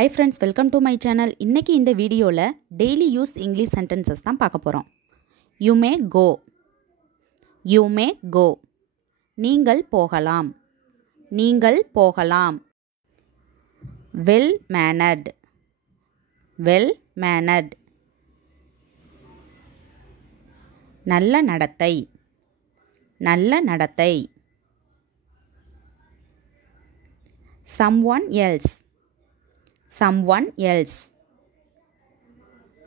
Hi friends, welcome to my channel. இன்னைக்கு இந்த வீடியோல daily use English sentences தான் பார்க்க போறோம். You may go. You may go. நீங்கள் போகலாம். நீங்கள் போகலாம். Well mannered. Well mannered. நல்ல நடத்தை. நல்ல நடத்தை. Someone else. Someone else.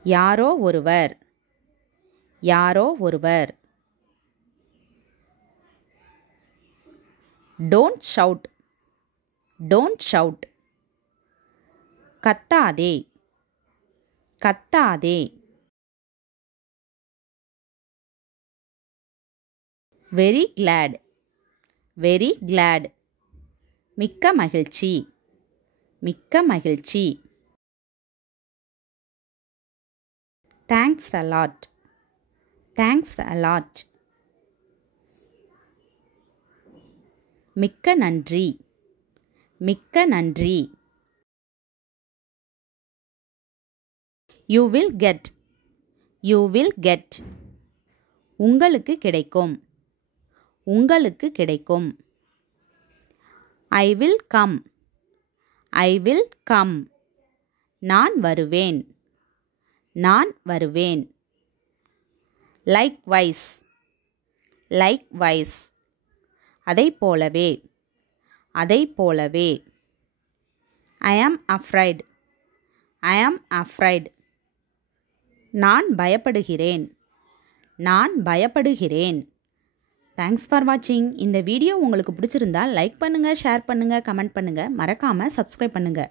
யாரோ ஒருவர். யாரோ ஒருவர். Don't shout. Don't shout. கத்தாதே. கத்தாதே. Very glad. Very glad. மிக்க மகிழ்ச்சி. மிக்க மகிழ்ச்சி. Thanks a lot. Thanks a lot. மிக்க நன்றி. மிக்க நன்றி. You will get. You will get. உங்களுக்கு கிடைக்கும். உங்களுக்கு கிடைக்கும். I will come. I will come. நான் வருவேன். நான் வருவேன். Likewise. Likewise. அதைப் போலவே. அதைப் போலவே. I am afraid. I am afraid. நான் பயப்படுகிறேன். நான் பயப்படுகிறேன். தேங்க்ஸ் ஃபார் வாட்சிங். இந்த வீடியோ உங்களுக்கு பிடிச்சிருந்தா லைக் பண்ணுங்கள், ஷேர் பண்ணுங்கள், கமெண்ட் பண்ணுங்கள், மறக்காமல் சப்ஸ்கிரைப் பண்ணுங்கள்.